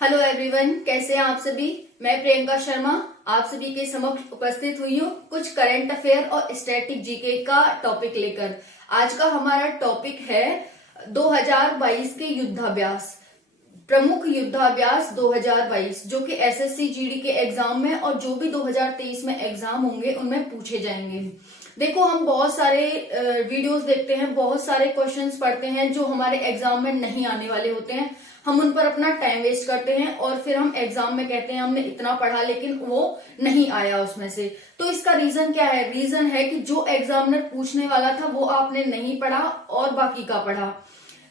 Hello everyone, कैसे हैं आप सभी। मैं प्रियंका शर्मा आप सभी के समक्ष उपस्थित हुई हूँ कुछ करंट अफेयर और स्टैटिक जीके का टॉपिक लेकर। आज का हमारा टॉपिक है 2022 के युद्धाभ्यास, प्रमुख युद्धाभ्यास 2022 जो कि एसएससी जीडी के एग्जाम में और जो भी 2023 में एग्जाम होंगे उनमें पूछे जाएंगे। देखो, हम बहुत सारे वीडियोस देखते हैं, बहुत सारे क्वेश्चंस पढ़ते हैं जो हमारे एग्जाम में नहीं आने वाले होते हैं। हम उन पर अपना टाइम वेस्ट करते हैं और फिर हम एग्जाम में कहते हैं हमने इतना पढ़ा लेकिन वो नहीं आया उसमें से। तो इसका रीजन क्या है? रीजन है कि जो एग्जामिनर पूछने वाला था वो आपने नहीं पढ़ा और बाकी का पढ़ा।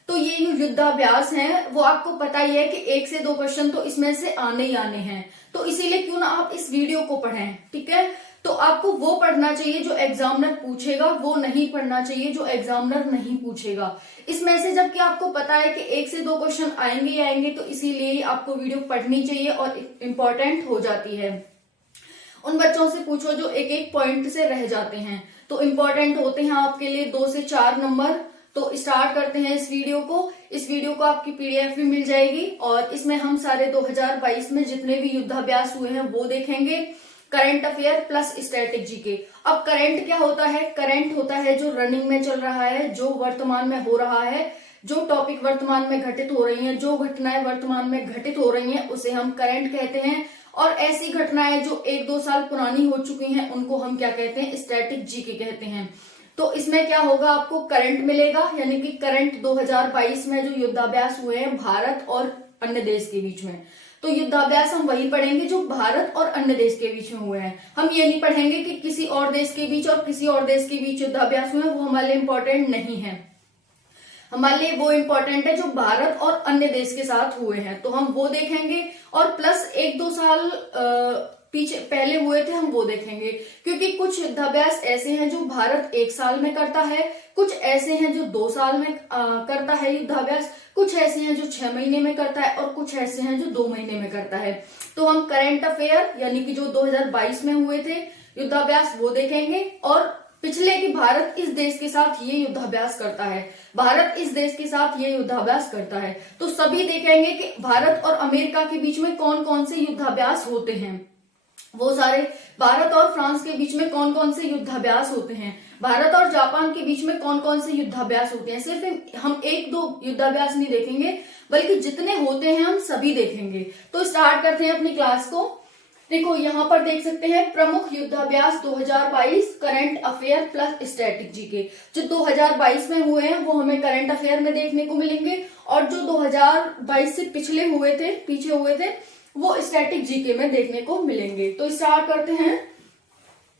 तो ये युद्धाभ्यास है, वो आपको पता ही है कि 1 से 2 क्वेश्चन तो इसमें से आने ही आने हैं। तो इसीलिए क्यों ना आप इस वीडियो को पढ़ें, ठीक है। तो आपको वो पढ़ना चाहिए जो एग्जामिनर पूछेगा, वो नहीं पढ़ना चाहिए जो एग्जामिनर नहीं पूछेगा। इसमें से जबकि आपको पता है कि 1 से 2 क्वेश्चन आएंगे ही आएंगे, तो इसीलिए आपको वीडियो पढ़नी चाहिए और इम्पोर्टेंट हो जाती है। उन बच्चों से पूछो जो एक एक पॉइंट से रह जाते हैं, तो इम्पोर्टेंट होते हैं आपके लिए 2 से 4 नंबर। तो स्टार्ट करते हैं इस वीडियो को। इस वीडियो को आपकी पीडीएफ भी मिल जाएगी और इसमें हम सारे 2022 में जितने भी युद्धाभ्यास हुए हैं वो देखेंगे, current affair plus static GK. अब करंट क्या होता है? करंट होता है जो रनिंग में चल रहा है, जो वर्तमान में हो रहा है, जो टॉपिक वर्तमान में घटित हो रही हैं, जो घटनाएं वर्तमान में घटित हो रही हैं उसे हम करंट कहते हैं। और ऐसी घटनाएं जो 1-2 साल पुरानी हो चुकी हैं उनको हम क्या कहते हैं? स्टैटिक जीके कहते हैं। तो इसमें क्या होगा? आपको करंट मिलेगा, यानी कि करंट 2022 में जो युद्धाभ्यास हुए हैं भारत और अन्य देश के बीच में। तो युद्धाभ्यास हम वही पढ़ेंगे जो भारत और अन्य देश के बीच में हुए हैं। हम ये नहीं पढ़ेंगे कि किसी और देश के बीच और किसी और देश के बीच युद्धाभ्यास हुए हैं, वो हमारे लिए इंपॉर्टेंट नहीं है। हमारे लिए वो इम्पोर्टेंट है जो भारत और अन्य देश के साथ हुए हैं, तो हम वो देखेंगे। और प्लस 1-2 साल पीछे पहले हुए थे हम वो देखेंगे, क्योंकि कुछ युद्धाभ्यास ऐसे हैं जो भारत 1 साल में करता है, कुछ ऐसे हैं जो 2 साल में करता है युद्धाभ्यास, कुछ ऐसे हैं जो 6 महीने में करता है और कुछ ऐसे हैं जो 2 महीने में करता है। तो हम करंट अफेयर यानी कि जो 2022 में हुए थे युद्धाभ्यास वो देखेंगे, और पिछले कि भारत इस देश के साथ ये युद्धाभ्यास करता है, भारत इस देश के साथ ये युद्धाभ्यास करता है। तो सभी देखेंगे कि भारत और अमेरिका के बीच में कौन कौन से युद्धाभ्यास होते हैं, वो सारे। भारत और फ्रांस के बीच में कौन कौन से युद्धाभ्यास होते हैं, भारत और जापान के बीच में कौन कौन से युद्धाभ्यास होते हैं। सिर्फ हम 1-2 युद्धाभ्यास नहीं देखेंगे, बल्कि जितने होते हैं हम सभी देखेंगे। तो स्टार्ट करते हैं अपनी क्लास को। देखो, यहाँ पर देख सकते हैं प्रमुख युद्धाभ्यास 2022 current affair plus static GK. जो 2022 में हुए हैं वो हमें करंट अफेयर में देखने को मिलेंगे, और जो 2022 से पीछे हुए थे वो स्टैटिक जीके में देखने को मिलेंगे। तो स्टार्ट करते हैं।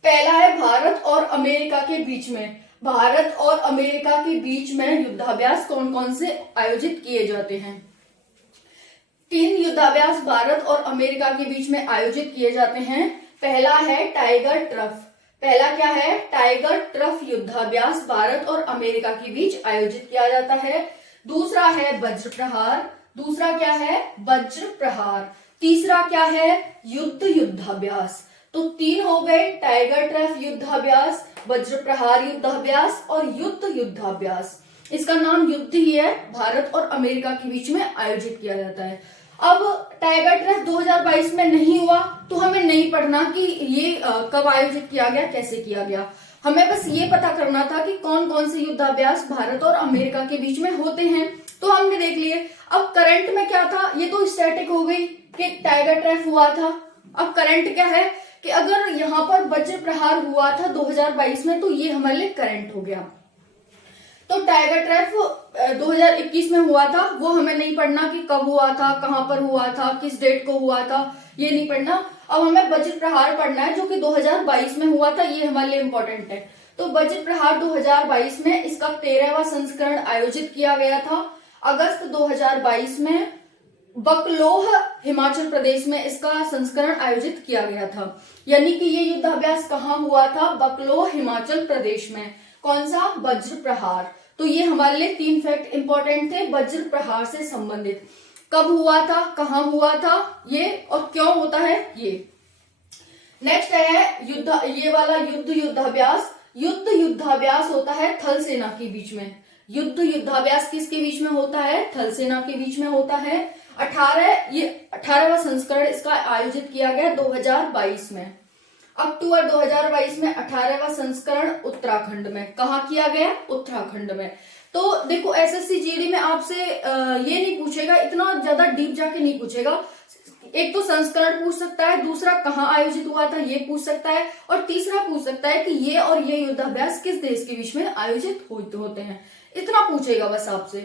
पहला है भारत और अमेरिका के बीच में। भारत और अमेरिका के बीच में युद्धाभ्यास कौन कौन से आयोजित किए जाते हैं? 3 युद्धाभ्यास भारत और अमेरिका के बीच में आयोजित किए जाते हैं। पहला है टाइगर ट्रफ। पहला क्या है? टाइगर ट्रफ युद्धाभ्यास भारत और अमेरिका के बीच आयोजित किया जाता है। दूसरा है वज्र प्रहार। दूसरा क्या है? वज्र प्रहार। तीसरा क्या है? युद्धाभ्यास। तो 3 हो गए, टाइगर ट्रफ युद्धाभ्यास, वज्र प्रहार युद्धाभ्यास और युद्धाभ्यास। इसका नाम युद्ध ही है, भारत और अमेरिका के बीच में आयोजित किया जाता है। अब टाइगर ट्रफ 2022 में नहीं हुआ तो हमें नहीं पढ़ना कि ये कब आयोजित किया गया, कैसे किया गया। हमें बस ये पता करना था कि कौन कौन से युद्धाभ्यास भारत और अमेरिका के बीच में होते हैं, तो हमने देख लिए। अब करंट में क्या था? ये तो स्टैटिक हो गई कि टाइगर ट्रफ हुआ था। अब करंट क्या है कि अगर यहाँ पर वज्र प्रहार हुआ था 2022 में तो ये हमारे लिए करंट हो गया। तो टाइगर ट्रफ 2021 में हुआ था, वो हमें नहीं पढ़ना कि कब हुआ था, कहां पर हुआ था, किस डेट को हुआ था, ये नहीं पढ़ना। अब हमें वज्र प्रहार पढ़ना है जो कि 2022 में हुआ था, ये हमारे लिए इंपॉर्टेंट है। तो वज्र प्रहार 2022 में इसका 13वां संस्करण आयोजित किया गया था। अगस्त 2022 में बकलोह हिमाचल प्रदेश में इसका संस्करण आयोजित किया गया था। यानी कि ये युद्धाभ्यास कहाँ हुआ था? बकलोह हिमाचल प्रदेश में। कौन सा? वज्र प्रहार। तो ये हमारे लिए 3 फैक्ट इंपॉर्टेंट थे वज्र प्रहार से संबंधित। कब हुआ था, कहाँ हुआ था ये, और क्यों होता है ये। नेक्स्ट है ये वाला युद्धाभ्यास। युद्धाभ्यास होता है थल सेना के बीच में। युद्धाभ्यास किसके बीच में होता है? थल सेना के बीच में होता है। 18वां संस्करण इसका आयोजित किया गया 2022 में। अक्टूबर 2022 में 18वां संस्करण उत्तराखंड में। कहा किया गया? उत्तराखंड में। तो देखो एसएससी जीडी में आपसे ये नहीं पूछेगा, इतना ज्यादा डीप जाके नहीं पूछेगा। एक तो संस्करण पूछ सकता है, दूसरा कहाँ आयोजित हुआ था ये पूछ सकता है, और तीसरा पूछ सकता है कि ये और ये युद्धाभ्यास किस देश के बीच में आयोजित होते हैं। इतना पूछेगा बस आपसे,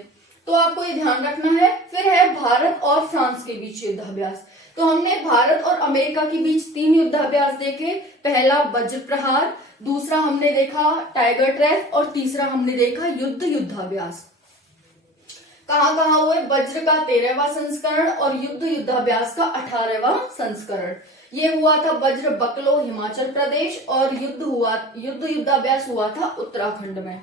तो आपको ये ध्यान रखना है। फिर है भारत और फ्रांस के बीच युद्धाभ्यास। तो हमने भारत और अमेरिका के बीच 3 युद्धाभ्यास देखे। पहला वज्र प्रहार, दूसरा हमने देखा टाइगर ट्रैप, और तीसरा हमने देखा युद्धाभ्यास। कहाँ कहाँ हुए? वज्र का 13वां संस्करण और युद्धाभ्यास का 18वां संस्करण। ये हुआ था वज्र बकलो हिमाचल प्रदेश, और युद्धाभ्यास हुआ था उत्तराखंड में।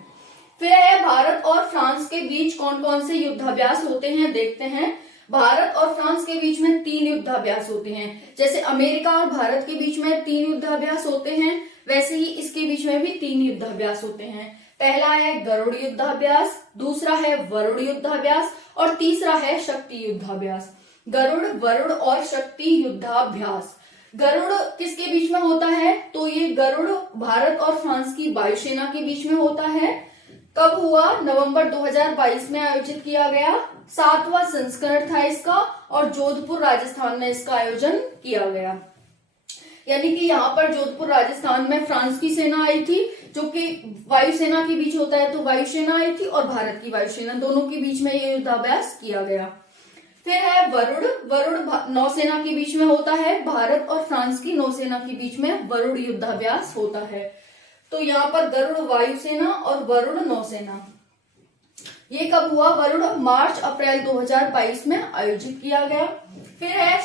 फिर है भारत और फ्रांस के बीच कौन कौन से युद्धाभ्यास होते हैं, देखते हैं। भारत और फ्रांस के बीच में 3 युद्धाभ्यास होते हैं। जैसे अमेरिका और भारत के बीच में 3 युद्धाभ्यास होते हैं, वैसे ही इसके बीच में भी 3 युद्धाभ्यास होते हैं। पहला है गरुड़ युद्धाभ्यास, दूसरा है वरुण युद्धाभ्यास, और तीसरा है शक्ति युद्धाभ्यास। गरुड़, वरुण और शक्ति युद्धाभ्यास। गरुड़ किसके बीच में होता है? तो ये गरुड़ भारत और फ्रांस की वायुसेना के बीच में होता है। कब हुआ? नवंबर 2022 में आयोजित किया गया। 7वां संस्करण था इसका, और जोधपुर राजस्थान में इसका आयोजन किया गया। यानी कि यहाँ पर जोधपुर राजस्थान में फ्रांस की सेना आई थी, जो कि वायुसेना के बीच होता है, तो वायुसेना आई थी, और भारत की वायुसेना, दोनों के बीच में ये युद्धाभ्यास किया गया। फिर है वरुण नौसेना के बीच में होता है। भारत और फ्रांस की नौसेना के बीच में वरुण युद्धाभ्यास होता है। तो यहाँ पर गरुड़ वायुसेना और वरुण नौसेना। ये कब हुआ? वरुण मार्च अप्रैल 2022 में आयोजित किया गया। फिर है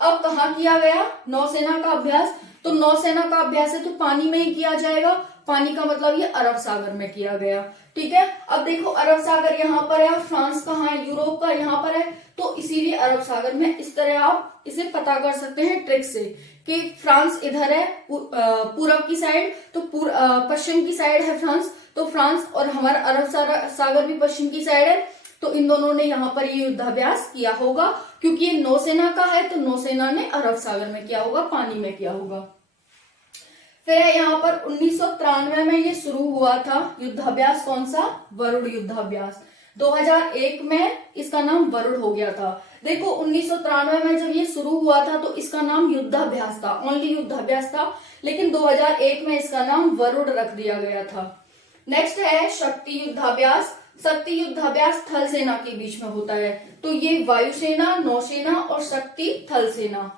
अब कहाँ किया गया? नौसेना का अभ्यास। तो नौसेना का अभ्यास है तो पानी में ही किया जाएगा। पानी का मतलब ये अरब सागर में किया गया। ठीक है, अब देखो अरब सागर यहाँ पर है, फ्रांस कहाँ है? यूरोप का यहाँ पर है, तो इसीलिए अरब सागर में। इस तरह आप इसे पता कर सकते हैं ट्रिक से कि फ्रांस इधर है पूरब की साइड, तो पश्चिम की साइड है फ्रांस, तो फ्रांस और हमारा अरब सागर भी पश्चिम की साइड है, तो इन दोनों ने यहाँ पर ये युद्धाभ्यास किया होगा। क्योंकि ये नौसेना का है, तो नौसेना ने अरब सागर में किया होगा, पानी में किया होगा। फिर है यहाँ पर 1993 में ये शुरू हुआ था युद्धाभ्यास। कौन सा? वरुण युद्धाभ्यास। 2001 में इसका नाम वरुण हो गया था। देखो 1993 में जब ये शुरू हुआ था तो इसका नाम युद्धाभ्यास था, ओनली युद्धाभ्यास था, लेकिन 2001 में इसका नाम वरुण रख दिया गया था। नेक्स्ट है शक्ति युद्धाभ्यास। शक्ति युद्धाभ्यास थल सेना के बीच में होता है, तो ये वायुसेना, नौसेना और शक्ति थल सेना।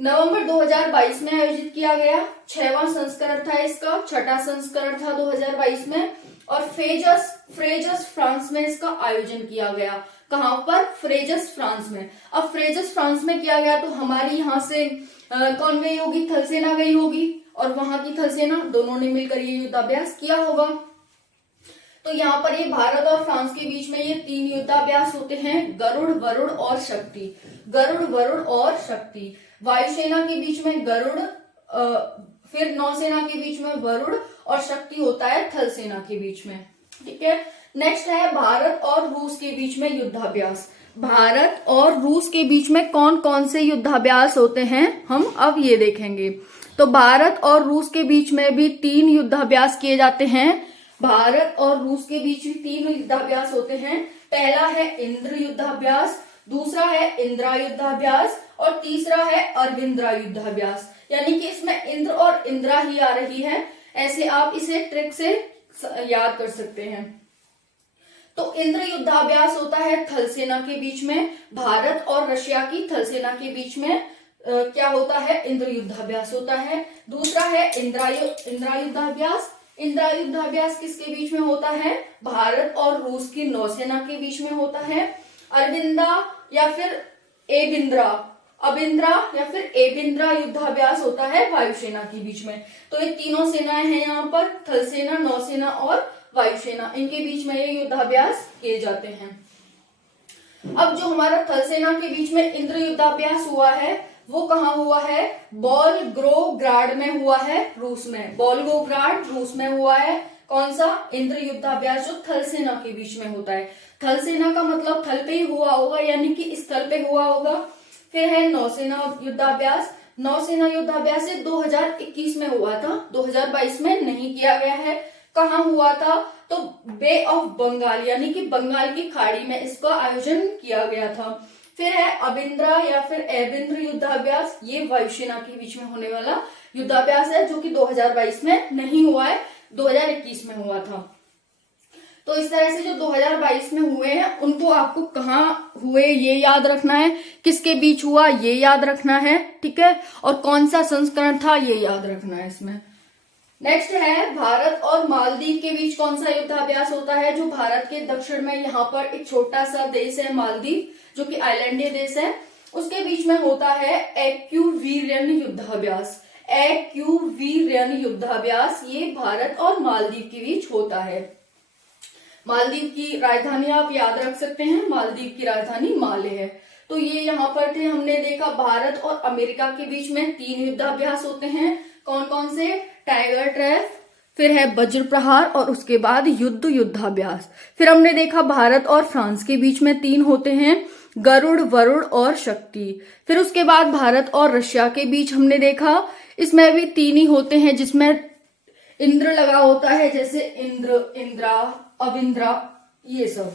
नवंबर 2022 में आयोजित किया गया। 6वां संस्करण था इसका, छठा संस्करण था 2022 में, और फ्रेजस फ्रांस में इसका आयोजन किया गया। कहां पर? फ्रेजस फ्रांस में। अब फ्रेजस फ्रांस में किया गया तो हमारी यहाँ से कौन गई होगी? थल सेना गई होगी, और वहां की थल सेना, दोनों ने मिलकर ये युद्धाभ्यास किया होगा। तो यहाँ पर ये भारत और फ्रांस के बीच में ये 3 युद्धाभ्यास होते हैं, गरुड़, वरुण और शक्ति। गरुड़, वरुण और शक्ति। वायुसेना के बीच में गरुड़, फिर नौसेना के बीच में वरुण, और शक्ति होता है थल सेना के बीच में। ठीक है, नेक्स्ट है भारत और रूस के बीच में युद्धाभ्यास। भारत और रूस के बीच में कौन कौन से युद्धाभ्यास होते हैं हम अब ये देखेंगे। तो भारत और रूस के बीच में भी 3 युद्धाभ्यास किए जाते हैं। भारत और रूस के बीच में 3 युद्धाभ्यास होते हैं। पहला है इंद्र युद्धाभ्यास, दूसरा है इंदिरा युद्धाभ्यास, और तीसरा है अरविंद्रा युद्धाभ्यास। यानी कि इसमें इंद्र और इंदिरा ही आ रही है, ऐसे आप इसे ट्रिक से याद कर सकते हैं। तो इंद्र युद्धाभ्यास होता है थल सेना के बीच में। भारत और रशिया की थल सेना के बीच में क्या होता है? इंद्र युद्धाभ्यास होता है। दूसरा है इंदिरा युद्धाभ्यास। इंदिरा युद्धाभ्यास किसके बीच में होता है? भारत और रूस की नौसेना के बीच में होता है। अरविंदा या फिर अबिंद्रा या फिर एबिंद्रा युद्धाभ्यास होता है वायुसेना के बीच में। तो ये तीनों सेनाएं हैं यहाँ पर, थल सेना, नौसेना और वायुसेना, इनके बीच में ये युद्धाभ्यास किए जाते हैं। अब जो हमारा थल सेना के बीच में इंद्र युद्धाभ्यास हुआ है वो कहाँ हुआ है? वोल्गोग्राड में हुआ है, रूस में। वोल्गोग्राड रूस में हुआ है। कौन सा? इंद्र युद्धाभ्यास, जो थल सेना के बीच में होता है। थल सेना का मतलब थल पे ही हुआ होगा, यानी कि स्थल पे हुआ होगा। फिर है नौसेना युद्धाभ्यास। नौसेना युद्धाभ्यास 2021 में हुआ था, 2022 में नहीं किया गया है। कहाँ हुआ था? तो बे ऑफ बंगाल यानी कि बंगाल की खाड़ी में इसका आयोजन किया गया था। फिर है अबिंद्रा या फिर एबिंद्र युद्धाभ्यास, ये वायुसेना के बीच में होने वाला युद्धाभ्यास है, जो कि 2022 में नहीं हुआ है, 2021 में हुआ था। तो इस तरह से जो 2022 में हुए हैं उनको आपको कहाँ हुए ये याद रखना है, किसके बीच हुआ ये याद रखना है, ठीक है, और कौन सा संस्करण था ये याद रखना है इसमें। नेक्स्ट है भारत और मालदीव के बीच कौन सा युद्धाभ्यास होता है? जो भारत के दक्षिण में यहाँ पर एक छोटा सा देश है मालदीव, जो कि आइलैंडीय देश है, उसके बीच में होता है एक्यूवीरियन युद्धाभ्यास। एक्यूवीरियन युद्धाभ्यास ये भारत और मालदीव के बीच होता है। मालदीव की राजधानी आप याद रख सकते हैं, मालदीव की राजधानी माले है। तो ये यहाँ पर थे, हमने देखा भारत और अमेरिका के बीच में 3 युद्धाभ्यास होते हैं। कौन कौन से? टाइगर ट्रैप, फिर है वज्र प्रहार और उसके बाद युद्ध युद्धाभ्यास। फिर हमने देखा भारत और फ्रांस के बीच में 3 होते हैं, गरुड़, वरुण और शक्ति। फिर उसके बाद भारत और रशिया के बीच हमने देखा, इसमें भी 3 ही होते हैं, जिसमें इंद्र लगा होता है, जैसे इंद्र, इंद्रा, अविंद्रा, ये सब।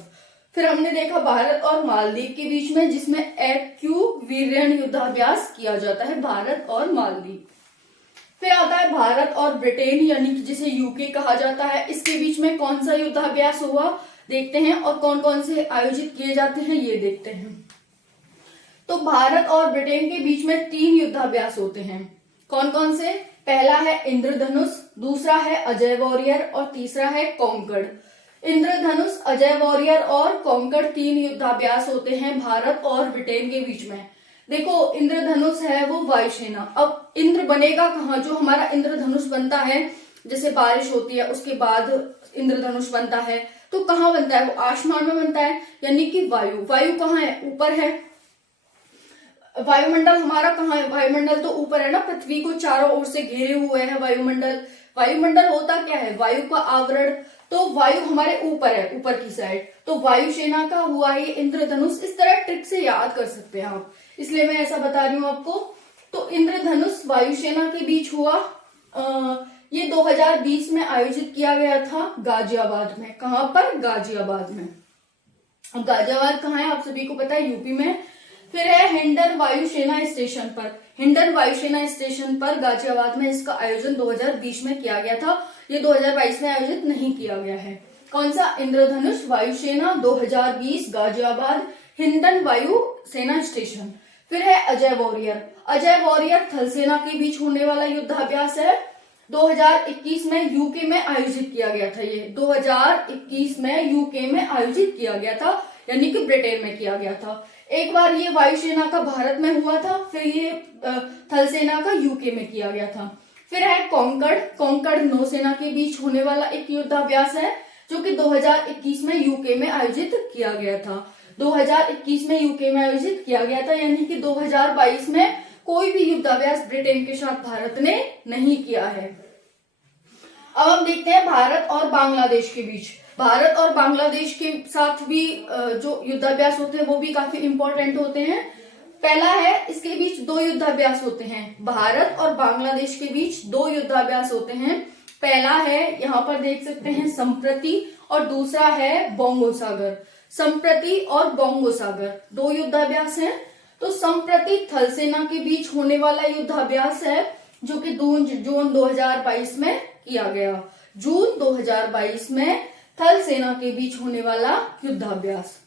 फिर हमने देखा भारत और मालदीव के बीच में, जिसमें एक्यूवीरियन युद्धाभ्यास किया जाता है, भारत और मालदीव। फिर आता है भारत और ब्रिटेन यानी कि जिसे यूके कहा जाता है, इसके बीच में कौन सा युद्धाभ्यास हुआ देखते हैं, और कौन कौन से आयोजित किए जाते हैं ये देखते हैं। तो भारत और ब्रिटेन के बीच में 3 युद्धाभ्यास होते हैं। कौन कौन से? पहला है इंद्रधनुष, दूसरा है अजय वॉरियर और तीसरा है कॉन्कर्ड। इंद्रधनुष, अजय वॉरियर और कॉन्कर्ड 3 युद्धाभ्यास होते हैं भारत और ब्रिटेन के बीच में। देखो इंद्रधनुष है वो वायुसेना। अब इंद्र बनेगा कहाँ? जो हमारा इंद्रधनुष बनता है, जैसे बारिश होती है उसके बाद इंद्रधनुष बनता है, तो कहाँ बनता है? वो आसमान में बनता है, यानी कि वायु। वायु कहाँ है? ऊपर है। वायुमंडल हमारा कहाँ है? वायुमंडल तो ऊपर है ना, पृथ्वी को चारों ओर से घेरे हुए है वायुमंडल। वायुमंडल होता क्या है? वायु का आवरण। तो वायु हमारे ऊपर है, ऊपर की साइड, तो वायुसेना का हुआ ये इंद्रधनुष। इस तरह ट्रिक से याद कर सकते हैं आप, इसलिए मैं ऐसा बता रही हूँ आपको। तो इंद्रधनुष वायुसेना के बीच हुआ, ये 2020 में आयोजित किया गया था गाजियाबाद में। कहाँ पर? गाजियाबाद में। गाजियाबाद कहाँ है? आप सभी को पता है, यूपी में। फिर है हिंडन वायुसेना स्टेशन पर। हिंडन वायुसेना स्टेशन पर गाजियाबाद में इसका आयोजन 2020 में किया गया था, ये 2022 में आयोजित नहीं किया गया है। कौन सा? इंद्रधनुष वायुसेना 2020 गाजियाबाद, हिंडन वायु सेना स्टेशन। फिर है अजय वॉरियर। अजय वॉरियर थल सेना के बीच होने वाला युद्धाभ्यास है, 2021 में यूके में आयोजित किया गया था। ये 2021 में यूके में आयोजित किया गया था, यानी कि ब्रिटेन में किया गया था। एक बार ये वायुसेना का भारत में हुआ था, फिर ये थल सेना का यूके में किया गया था। फिर है कॉन्कर्ड। कॉन्कर्ड नौसेना के बीच होने वाला एक युद्धाभ्यास है, जो कि 2021 में यूके में आयोजित किया गया था। 2021 में यूके में आयोजित किया गया था, यानी कि 2022 में कोई भी युद्धाभ्यास ब्रिटेन के साथ भारत ने नहीं किया है। अब हम देखते हैं भारत और बांग्लादेश के बीच। भारत और बांग्लादेश के साथ भी जो युद्धाभ्यास होते हैं वो भी काफी इंपॉर्टेंट होते हैं। पहला है, इसके बीच 2 युद्धाभ्यास होते हैं। भारत और बांग्लादेश के बीच 2 युद्धाभ्यास होते हैं। पहला है, यहाँ पर देख सकते हैं, संप्रति, और दूसरा है बोंगो सागर। संप्रति और बोंगो सागर 2 युद्धाभ्यास हैं। तो संप्रति थल सेना के बीच होने वाला युद्धाभ्यास है, जो कि जून 2022 में किया गया। जून 2022 में थल सेना के बीच होने वाला युद्धाभ्यास।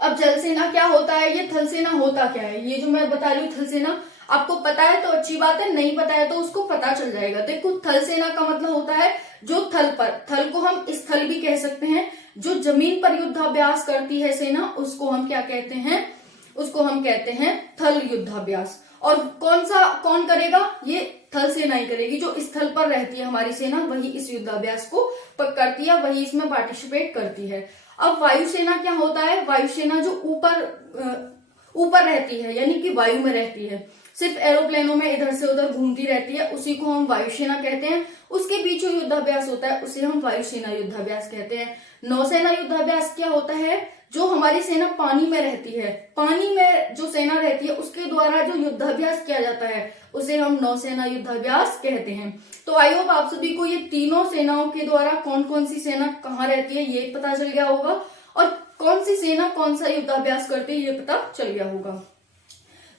अब जल सेना क्या होता है, ये थल सेना होता क्या है, ये जो मैं बता रही हूँ थल सेना, आपको पता है तो अच्छी बात है, नहीं पता है तो उसको पता चल जाएगा। देखो थल सेना का मतलब होता है जो थल पर, थल को हम स्थल भी कह सकते हैं, जो जमीन पर युद्धाभ्यास करती है सेना, उसको हम क्या कहते हैं, उसको हम कहते हैं थल युद्धाभ्यास। और कौन करेगा, ये थल सेना ही करेगी। जो स्थल पर रहती है हमारी सेना, वही इस युद्धाभ्यास को करती है, वही इसमें पार्टिसिपेट करती है। अब वायुसेना क्या होता है, वायुसेना जो ऊपर रहती है, यानी कि वायु में रहती है। सिर्फ एरोप्लेनों में इधर से उधर घूमती रहती है, उसी को हम वायुसेना कहते हैं। उसके बीच जो युद्धाभ्यास होता है उसे हम वायुसेना युद्धाभ्यास कहते हैं। नौसेना युद्धाभ्यास क्या होता है? जो हमारी सेना पानी में रहती है, पानी में जो सेना रहती है उसके द्वारा जो युद्धाभ्यास किया जाता है उसे हम नौसेना युद्धाभ्यास कहते हैं। तो आई होप आप सभी को ये तीनों सेनाओं के द्वारा कौन कौन सी सेना कहाँ रहती है ये पता चल गया होगा, और कौन सी सेना कौन सा युद्धाभ्यास करती है ये पता चल गया होगा।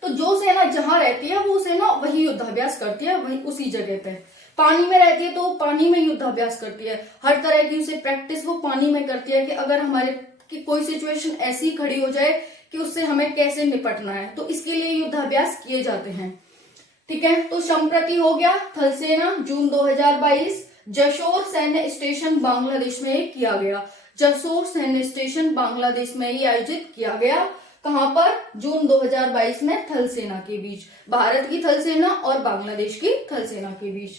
तो जो सेना जहां रहती है वो सेना वही युद्धाभ्यास करती है, वही उसी जगह पे। पानी में रहती है तो पानी में युद्धाभ्यास करती है, हर तरह की उसे प्रैक्टिस वो पानी में करती है कि अगर हमारे की कोई सिचुएशन ऐसी खड़ी हो जाए कि उससे हमें कैसे निपटना है, तो इसके लिए युद्धाभ्यास किए जाते हैं। ठीक है, तो संप्रति हो गया थल सेना जून 2022 जशोर सैन्य स्टेशन बांग्लादेश में किया गया। जसोर सैन्य स्टेशन बांग्लादेश में ही आयोजित किया गया। कहां पर? जून 2022 में थल सेना के बीच, भारत की थल सेना और बांग्लादेश की थल सेना के बीच।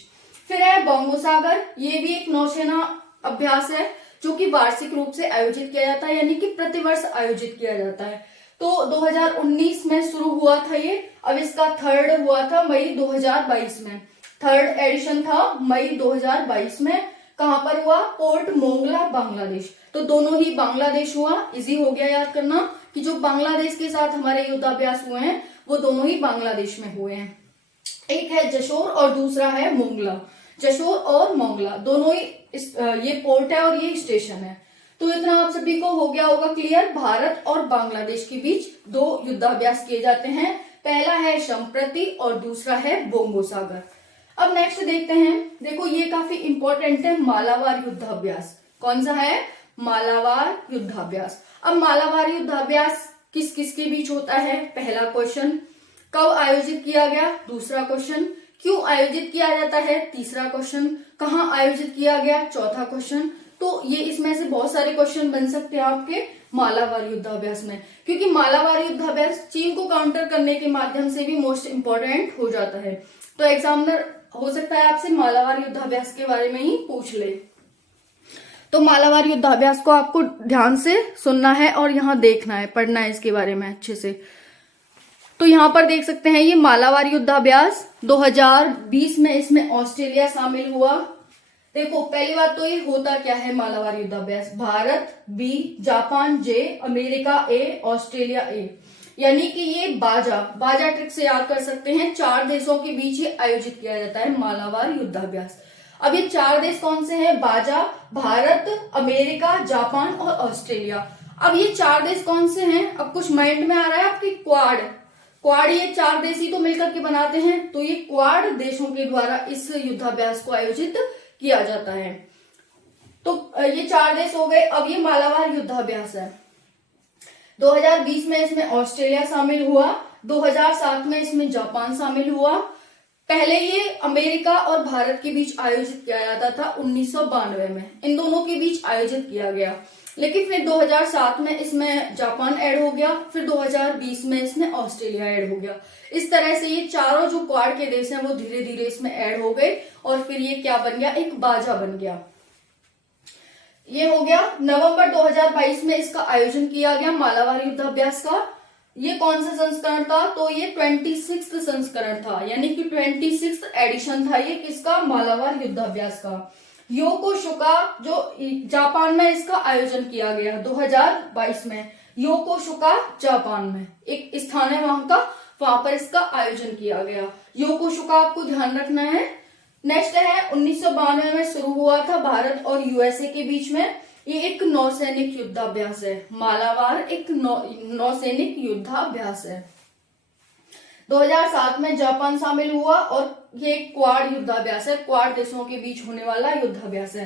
फिर है बंगोसागर, ये भी एक नौसेना अभ्यास है जो कि वार्षिक रूप से आयोजित किया जाता है, यानी कि प्रतिवर्ष आयोजित किया जाता है। तो 2019 में शुरू हुआ था ये, अब इसका थर्ड हुआ था मई 2022 में, थर्ड एडिशन था मई 2022 में। कहां पर हुआ? पोर्ट मोंगला बांग्लादेश। तो दोनों ही बांग्लादेश हुआ, इजी हो गया याद करना कि जो बांग्लादेश के साथ हमारे युद्धाभ्यास हुए हैं वो दोनों ही बांग्लादेश में हुए हैं। एक है जशोर और दूसरा है मोंगला। जशोर और मोंगला दोनों ही ये पोर्ट है और ये स्टेशन है। तो इतना आप सभी को हो गया होगा क्लियर। भारत और बांग्लादेश के बीच दो युद्धाभ्यास किए जाते हैं, पहला है संप्रति और दूसरा है बंगोसागर। अब नेक्स्ट देखते हैं, देखो ये काफी इंपॉर्टेंट है, मालाबार युद्धाभ्यास। कौन सा है? मालाबार युद्धाभ्यास। अब मालाबार युद्धाभ्यास किस किस के बीच होता है? पहला क्वेश्चन। कब आयोजित किया गया? दूसरा क्वेश्चन। क्यों आयोजित किया जाता है? तीसरा क्वेश्चन। कहाँ आयोजित किया गया? चौथा क्वेश्चन। तो ये इसमें से बहुत सारे क्वेश्चन बन सकते हैं आपके मालाबार युद्धाभ्यास में, क्योंकि मालाबार युद्धाभ्यास चीन को काउंटर करने के माध्यम से भी मोस्ट इंपॉर्टेंट हो जाता है। तो एग्जामिनर हो सकता है आपसे मालाबार युद्धाभ्यास के बारे में ही पूछ ले। तो मालाबार युद्धाभ्यास को आपको ध्यान से सुनना है और यहाँ देखना है, पढ़ना है इसके बारे में अच्छे से। तो यहाँ पर देख सकते हैं ये मालाबार युद्धाभ्यास 2020 में इसमें ऑस्ट्रेलिया शामिल हुआ। देखो पहली बात तो ये होता क्या है मालाबार युद्धाभ्यास? Bharat B, Japan J, America A, Australia A, यानी कि ये बाजा ट्रिक से याद कर सकते हैं। 4 देशों के बीच ये आयोजित किया जाता है मालाबार युद्धाभ्यास। अब ये 4 देश कौन से हैं? बाजा, भारत, अमेरिका, जापान और ऑस्ट्रेलिया। अब ये 4 देश कौन से हैं? अब कुछ माइंड में आ रहा है आपकी? क्वाड ये 4 देश ही तो मिलकर के बनाते हैं, तो ये क्वाड देशों के द्वारा इस युद्धाभ्यास को आयोजित किया जाता है। तो ये 4 देश हो गए। अब ये मालाबार युद्धाभ्यास है। 2020 में इसमें ऑस्ट्रेलिया शामिल हुआ, 2007 में इसमें जापान शामिल हुआ। पहले ये अमेरिका और भारत के बीच आयोजित किया जाता था 1992 में, इन दोनों के बीच आयोजित किया गया। लेकिन फिर 2007 में इसमें जापान ऐड हो गया, फिर 2020 में इसमें ऑस्ट्रेलिया ऐड हो गया। इस तरह से ये चारों जो क्वाड के देश हैं वो धीरे धीरे इसमें ऐड हो गए और फिर ये क्या बन गया? एक बाजा बन गया। ये हो गया। नवंबर 2022 में इसका आयोजन किया गया मालाबार युद्धाभ्यास का। ये कौन सा संस्करण था? तो ये 26वां संस्करण था, यानी कि 26वां एडिशन था ये किसका? मालाबार युद्धाभ्यास का। योकोसुका जो जापान में इसका आयोजन किया गया 2022 में, योकोसुका जापान में एक स्थान है वहां का, वहां पर इसका आयोजन किया गया। योकोसुका आपको ध्यान रखना है। नेक्स्ट है 1992 में शुरू हुआ था भारत और यूएसए के बीच में, ये एक नौसैनिक युद्धाभ्यास है। मालाबार एक नौसैनिक युद्धाभ्यास है। 2007 में जापान शामिल हुआ और ये क्वाड युद्धाभ्यास है, क्वाड देशों के बीच होने वाला युद्धाभ्यास है।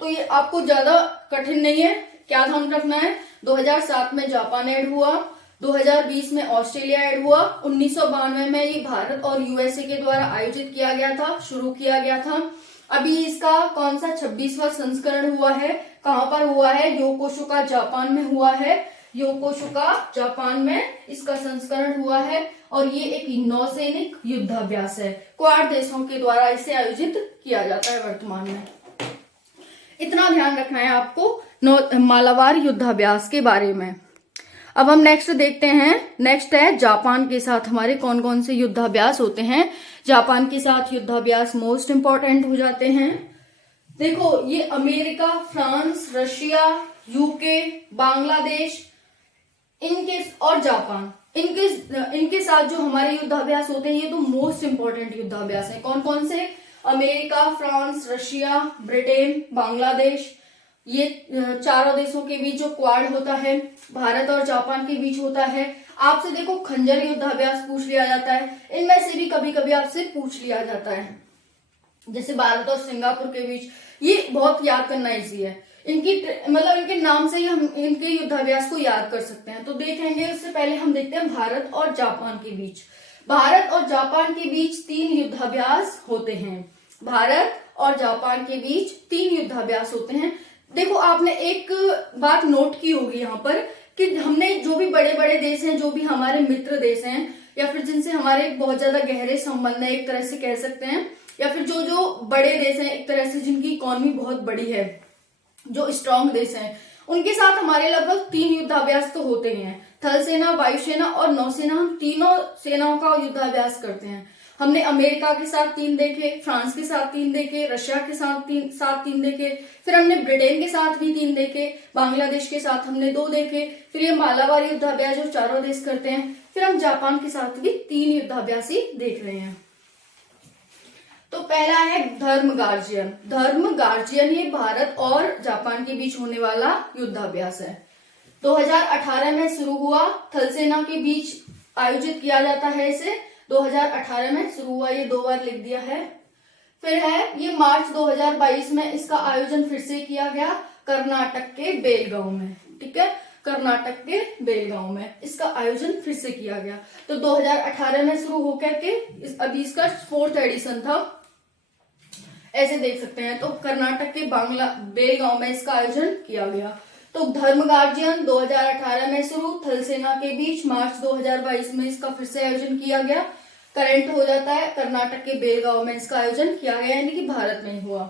तो ये आपको ज्यादा कठिन नहीं है, क्या ध्यान रखना है? 2007 में जापान ऐड हुआ, 2020 में ऑस्ट्रेलिया ऐड हुआ, 1992 में ये भारत और यूएसए के द्वारा आयोजित किया गया था, शुरू किया गया था। अभी इसका कौन सा 26वां संस्करण हुआ है? कहां पर हुआ है? योकोसुका जापान में हुआ है। योकोसुका जापान में इसका संस्करण हुआ है और ये एक नौसैनिक युद्धाभ्यास है, क्वाड देशों के द्वारा इसे आयोजित किया जाता है वर्तमान में। इतना ध्यान रखना है आपको मालाबार युद्धाभ्यास के बारे में। अब हम नेक्स्ट देखते हैं। नेक्स्ट है जापान के साथ हमारे कौन कौन से युद्धाभ्यास होते हैं। जापान के साथ युद्धाभ्यास मोस्ट इंपॉर्टेंट हो जाते हैं। देखो, ये America, France, Russia, UK, Bangladesh, इनके और जापान, इनके साथ जो हमारे युद्धाभ्यास होते हैं ये तो मोस्ट इंपॉर्टेंट युद्धाभ्यास है। कौन कौन से? America, France, Russia, Britain, Bangladesh, ये चारों देशों के बीच जो क्वाड होता है, भारत और जापान के बीच होता है। आपसे देखो खंजर युद्धाभ्यास पूछ लिया जाता है, इनमें से भी कभी कभी आपसे पूछ लिया जाता है, जैसे भारत और सिंगापुर के बीच। ये बहुत याद करना इजी है, इनकी मतलब इनके नाम से ही हम इनके युद्धाभ्यास को याद कर सकते हैं। तो देखेंगे, उससे पहले हम देखते हैं भारत और जापान के बीच। भारत और जापान के बीच 3 युद्धाभ्यास होते हैं। भारत और जापान के बीच 3 युद्धाभ्यास होते हैं। देखो, आपने एक बात नोट की होगी यहाँ पर कि हमने जो भी बड़े बड़े देश हैं, जो भी हमारे मित्र देश हैं, या फिर जिनसे हमारे बहुत ज्यादा गहरे संबंध है, एक तरह से कह सकते हैं, या फिर जो जो बड़े देश हैं एक तरह से, जिनकी इकोनॉमी बहुत बड़ी है, जो स्ट्रांग देश हैं, उनके साथ हमारे लगभग 3 युद्धाभ्यास तो होते ही हैं। थल सेना, वायुसेना और नौसेना, हम तीनों सेनाओं का युद्धाभ्यास करते हैं। हमने अमेरिका के साथ 3 देखे, फ्रांस के साथ 3 देखे, रशिया के साथ 3 देखे, फिर हमने ब्रिटेन के साथ भी 3 देखे, बांग्लादेश के साथ हमने 2 देखे, फिर ये मालाबार युद्धाभ्यास जो चारों देश करते हैं, फिर हम जापान के साथ भी 3 युद्धाभ्यास ही देख रहे हैं। तो पहला है धर्म गार्जियन। धर्म गार्जियन ये भारत और जापान के बीच होने वाला युद्धाभ्यास है। 2018 में शुरू हुआ, थल सेना के बीच आयोजित किया जाता है इसे। 2018 में शुरू हुआ, ये 2 बार लिख दिया है। फिर है ये मार्च 2022 में इसका आयोजन फिर से किया गया कर्नाटक के बेलगांव में। ठीक है, कर्नाटक के बेलगांव में इसका आयोजन फिर से किया गया। तो 2018 में शुरू होकर के अभी इसका 4th एडिशन था, ऐसे देख सकते हैं। तो कर्नाटक के बेलगांव में इसका आयोजन किया गया। तो धर्म गार्जियन 2018 में शुरू, थल सेना के बीच मार्च 2022 में इसका फिर से आयोजन किया गया। करंट हो जाता है कर्नाटक के बेलगांव में इसका आयोजन किया गया, यानी कि भारत में ही हुआ।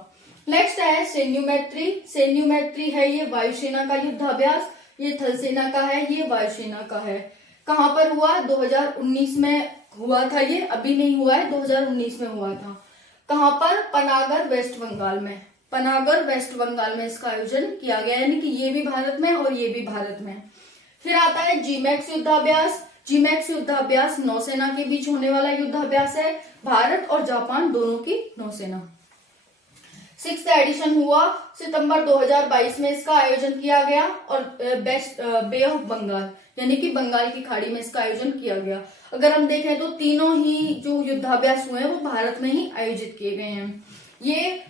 नेक्स्ट है सैन्यमैत्री। सैन्यमैत्री है ये वायुसेना का युद्धाभ्यास, ये थल सेना का है, ये वायुसेना का है। कहां पर हुआ? 2019 में हुआ था, ये अभी नहीं हुआ है, 2019 में हुआ था। कहां पर? पनागर, वेस्ट बंगाल में। पनागर, वेस्ट बंगाल में इसका आयोजन किया गया, यानी कि ये भी भारत में और ये भी भारत में। फिर आता है जीमैक्स युद्धाभ्यास। जीमैक्स युद्धाभ्यास नौसेना के बीच होने वाला युद्धाभ्यास है, भारत और जापान दोनों की नौसेना। 6th एडिशन हुआ, सितंबर 2022 में इसका आयोजन किया गया और बे ऑफ बंगाल यानी कि बंगाल की खाड़ी में इसका आयोजन किया गया। अगर हम देखें तो तीनों ही जो युद्धाभ्यास हुए हैं वो भारत में ही आयोजित किए गए हैं। ये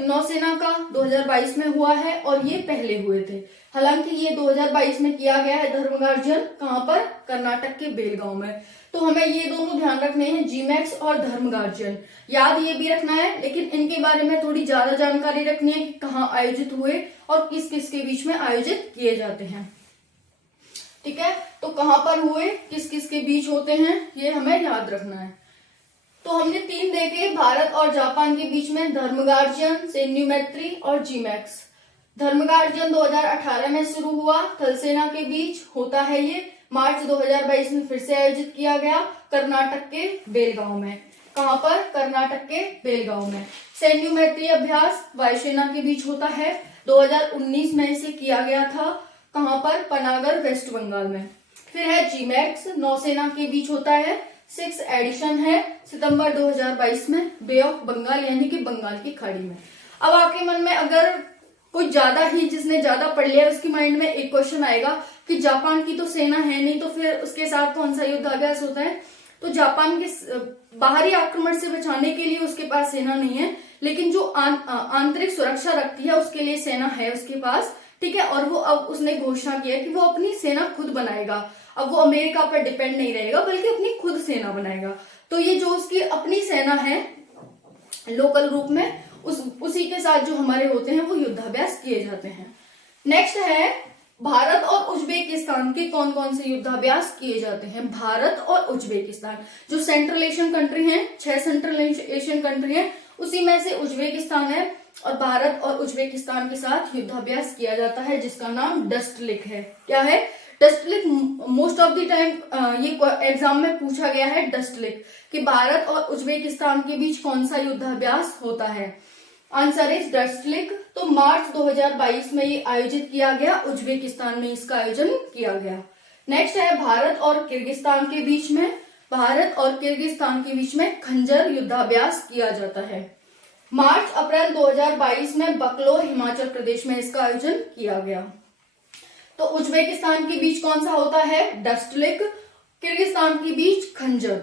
नौसेना का 2022 में हुआ है और ये पहले हुए थे। हालांकि ये 2022 में किया गया है धर्म गार्जियन, कहां पर? कर्नाटक के बेलगांव में। तो हमें ये दोनों ध्यान रखने हैं, जीमैक्स और धर्म गार्जियन। याद ये भी रखना है, लेकिन इनके बारे में थोड़ी ज्यादा जानकारी रखनी है कि कहाँ आयोजित हुए और किस किस के बीच में आयोजित किए जाते हैं। ठीक है, तो कहां पर हुए, किस किस के बीच होते हैं, ये हमें याद रखना है। तो हमने 3 देखे, भारत और जापान के बीच में धर्म गार्जियन, सैन्यमैत्री और जीमैक्स। धर्म गार्जियन 2018 में शुरू हुआ, थल सेना के बीच होता है ये। मार्च 2022 में फिर से आयोजित किया गया कर्नाटक के बेलगांव में। कहां पर? कर्नाटक के बेलगांव में। सैन्यमैत्री अभ्यास वायुसेना के बीच होता है, 2019 में इसे किया गया था। कहां पर? पनागर, वेस्ट बंगाल में। फिर है जीमैक्स, नौसेना के बीच होता है, 6th एडिशन है, सितंबर 2022 में, बे ऑफ बंगाल यानी कि बंगाल की खाड़ी में। अब आपके मन में अगर कोई ज्यादा ही, जिसने ज्यादा पढ़ लिया, उसके माइंड में एक क्वेश्चन आएगा कि जापान की तो सेना है नहीं, तो फिर उसके साथ कौन सा युद्धाभ्यास होता है? तो जापान के बाहरी आक्रमण से बचाने के लिए उसके पास सेना नहीं है, लेकिन जो आंतरिक सुरक्षा रखती है उसके लिए सेना है उसके पास। ठीक है, और वो अब उसने घोषणा किया कि वो अपनी सेना खुद बनाएगा। अब वो अमेरिका पर डिपेंड नहीं रहेगा, बल्कि अपनी खुद सेना बनाएगा। तो ये जो उसकी अपनी सेना है लोकल रूप में, उसी के साथ जो हमारे होते हैं वो युद्धाभ्यास किए जाते हैं। नेक्स्ट है भारत और उज्बेकिस्तान के कौन कौन से युद्धाभ्यास किए जाते हैं। भारत और उज्बेकिस्तान जो सेंट्रल एशियन कंट्री हैं, 6 सेंट्रल एशियन कंट्री हैं, उसी में से उज्बेकिस्तान है, और भारत और उज्बेकिस्तान के साथ युद्धाभ्यास किया जाता है जिसका नाम डस्ट लिक है। क्या है? Dust lake most of the time ये एग्जाम में पूछा गया है, डस्ट लेक कि भारत और उज्बेकिस्तान के बीच कौन सा युद्धाभ्यास होता है। Answer is dust lake. तो मार्च 2022 में ये आयोजित किया गया, उज्बेकिस्तान में इसका आयोजन किया गया। नेक्स्ट है भारत और किर्गिस्तान के बीच में, भारत और किर्गिस्तान के बीच में खंजर युद्धाभ्यास किया जाता है। मार्च अप्रैल 2022 में बकलो हिमाचल प्रदेश में इसका आयोजन किया गया। तो उज्बेकिस्तान के बीच कौन सा होता है, डस्ट लेक, किर्गिस्तान के बीच खंजर।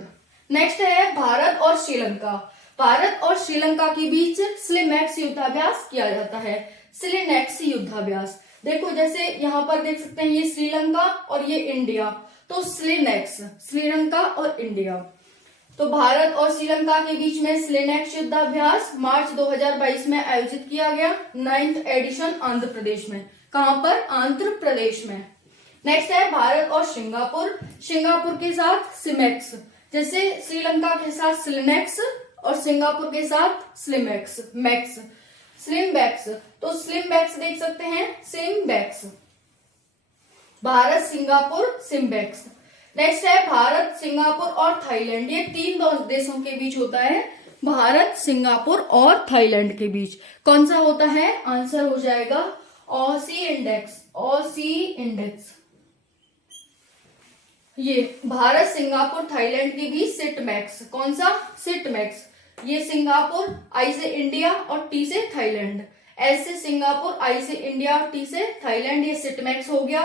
नेक्स्ट है भारत और श्रीलंका, भारत और श्रीलंका के बीच स्लिमेक्स युद्धाभ्यास किया जाता है। स्लिनेक्स युद्धाभ्यास, देखो जैसे यहाँ पर देख सकते हैं ये श्रीलंका और ये इंडिया, तो स्लिनेक्स, श्रीलंका और इंडिया। तो भारत और श्रीलंका के बीच में स्लिनेक्स युद्धाभ्यास मार्च 2022 में आयोजित किया गया, 9th एडिशन आंध्र प्रदेश में। कहां पर, आंध्र प्रदेश में। नेक्स्ट है भारत और सिंगापुर, सिंगापुर के साथ सिमेक्स, जैसे श्रीलंका के साथ स्लिनेक्स और सिंगापुर के साथ स्लिमेक्स, मैक्स, स्लिमबैक्स। तो स्लिमबैक्स देख सकते हैं, SIMBEX, Bharat Singapore SIMBEX. Next है भारत सिंगापुर और थाईलैंड, ये 3 देशों के बीच होता है, भारत सिंगापुर और थाईलैंड के बीच। कौन सा होता है, आंसर हो जाएगा ऑसी इंडेक्स, ऑसी इंडेक्स। ये भारत सिंगापुर थाईलैंड के बीच सिटमैक्स, कौन सा, सिटमैक्स। ये सिंगापुर, आई से इंडिया और टी से थाईलैंड, एस से सिंगापुर, आई से इंडिया और टी से थाईलैंड, ये सिटमैक्स हो गया।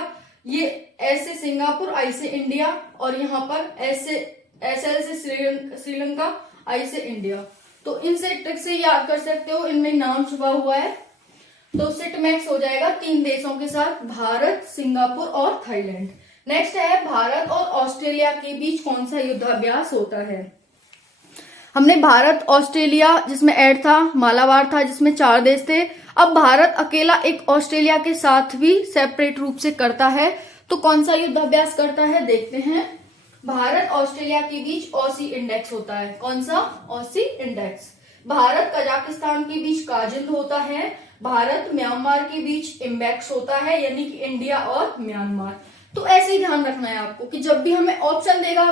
ये एस से सिंगापुर, आई से इंडिया, और यहाँ पर एस से एसएल से श्रीलंका, आई से इंडिया। तो इनसे ट्रिक से याद कर सकते हो, इनमें नाम छुपा हुआ है। तो सिटमैक्स हो जाएगा 3 देशों के साथ, भारत, सिंगापुर और थाईलैंड। नेक्स्ट है भारत और ऑस्ट्रेलिया के बीच कौन सा युद्धाभ्यास होता है। हमने भारत ऑस्ट्रेलिया जिसमें ऐड था, मालाबार था जिसमें 4 देश थे। अब भारत अकेला एक ऑस्ट्रेलिया के साथ भी सेपरेट रूप से करता है, तो कौन सा युद्धाभ्यास करता है, देखते हैं। भारत ऑस्ट्रेलिया के बीच ऑसी इंडेक्स होता है, कौन सा, ऑसी इंडेक्स। भारत कजाकिस्तान के बीच काजिंद होता है, भारत म्यांमार के बीच इम्बैक्स होता है, यानी कि इंडिया और म्यांमार। तो ऐसे ही ध्यान रखना है आपको कि जब भी हमें ऑप्शन देगा,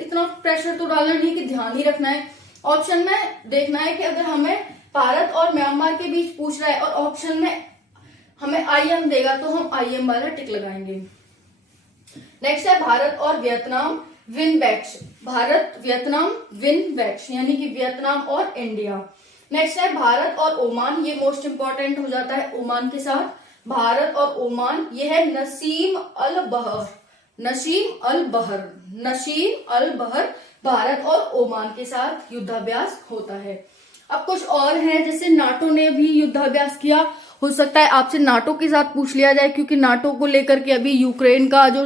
इतना प्रेशर तो डालना नहीं कि ध्यान ही रखना है। ऑप्शन में देखना है कि अगर हमें भारत और म्यांमार के बीच पूछ रहा है और ऑप्शन में हमें आईएम देगा तो हम आईएम वाला टिक लगाएंगे। नेक्स्ट है भारत और Vietnam VINBAX, Bharat Vietnam VINBAX, यानी कि वियतनाम और इंडिया। नेक्स्ट है भारत और ओमान, ये मोस्ट इंपॉर्टेंट हो जाता है ओमान के साथ, भारत और ओमान। ये है नसीम अल बहर, नसीम अल बहर, नसीम अल बहर, भारत और ओमान के साथ युद्धाभ्यास होता है। अब कुछ और है, जैसे नाटो ने भी युद्धाभ्यास किया, हो सकता है आपसे नाटो के साथ पूछ लिया जाए, क्योंकि नाटो को लेकर के अभी यूक्रेन का जो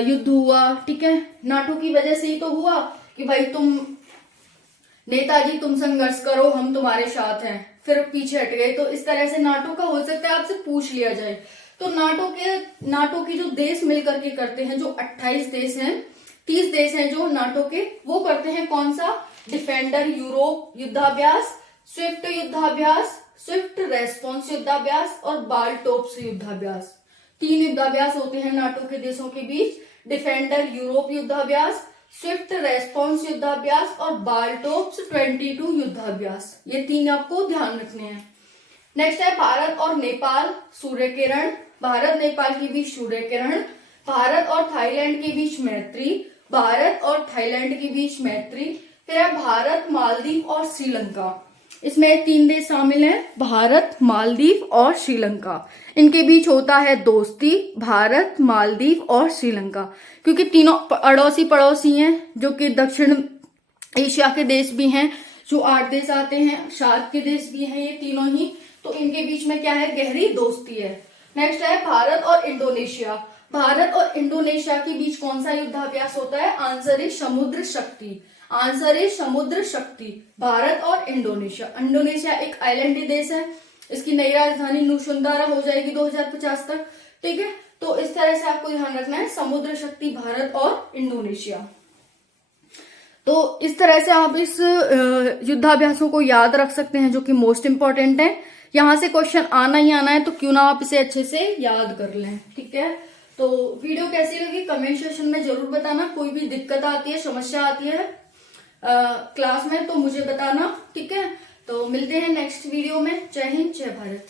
युद्ध हुआ, ठीक है, नाटो की वजह से ही तो हुआ कि भाई तुम नेताजी तुम संघर्ष करो, हम तुम्हारे साथ हैं, फिर पीछे हट गए। तो इस तरह से नाटो का हो सकता है आपसे पूछ लिया जाए। तो नाटो के जो देश मिलकर के करते हैं, जो 28 देश हैं, 30 देश हैं जो नाटो के, वो करते हैं कौन सा, डिफेंडर यूरोप युद्धाभ्यास, स्विफ्ट युद्धाभ्यास, स्विफ्ट रेस्पॉन्स युद्धाभ्यास और बाल्टोप्स युद्धाभ्यास। 3 युद्धाभ्यास होते हैं नाटो के देशों के बीच, डिफेंडर यूरोप युद्धाभ्यास, स्विफ्ट रेस्पॉन्स युद्धाभ्यास और बाल्टोप्स 22 युद्धाभ्यास। ये 3 आपको ध्यान रखने हैं। नेक्स्ट है भारत और नेपाल सूर्य किरण, भारत नेपाल के बीच सूर्य किरण, भारत और थाईलैंड के बीच मैत्री, भारत और थाईलैंड के बीच मैत्री। फिर है भारत मालदीव और श्रीलंका, इसमें 3 देश शामिल हैं, भारत मालदीव और श्रीलंका। इनके बीच होता है दोस्ती, भारत मालदीव और श्रीलंका, क्योंकि तीनों पड़ोसी हैं, जो कि दक्षिण एशिया के देश भी हैं, जो 8 देश आते हैं, सार्क के देश भी हैं ये तीनों ही। तो इनके बीच में क्या है, गहरी दोस्ती है। नेक्स्ट है भारत और इंडोनेशिया, भारत और इंडोनेशिया के बीच कौन सा युद्धाभ्यास होता है, आंसर इज समुद्र शक्ति, आंसर इज समुद्र शक्ति, भारत और इंडोनेशिया। इंडोनेशिया एक आइलैंडी देश है, इसकी नई राजधानी नुसुंदारा हो जाएगी 2050 तक, ठीक है। तो इस तरह से आपको ध्यान रखना है, समुद्र शक्ति भारत और इंडोनेशिया। तो इस तरह से आप इस युद्धाभ्यासों को याद रख सकते हैं, जो कि मोस्ट इंपॉर्टेंट है। यहां से क्वेश्चन आना ही आना है, तो क्यों ना आप इसे अच्छे से याद कर लें, ठीक है। तो वीडियो कैसी लगी कमेंट सेक्शन में जरूर बताना। कोई भी दिक्कत आती है, समस्या आती है क्लास में तो मुझे बताना, ठीक है। तो मिलते हैं नेक्स्ट वीडियो में। जय हिंद, जय भारत।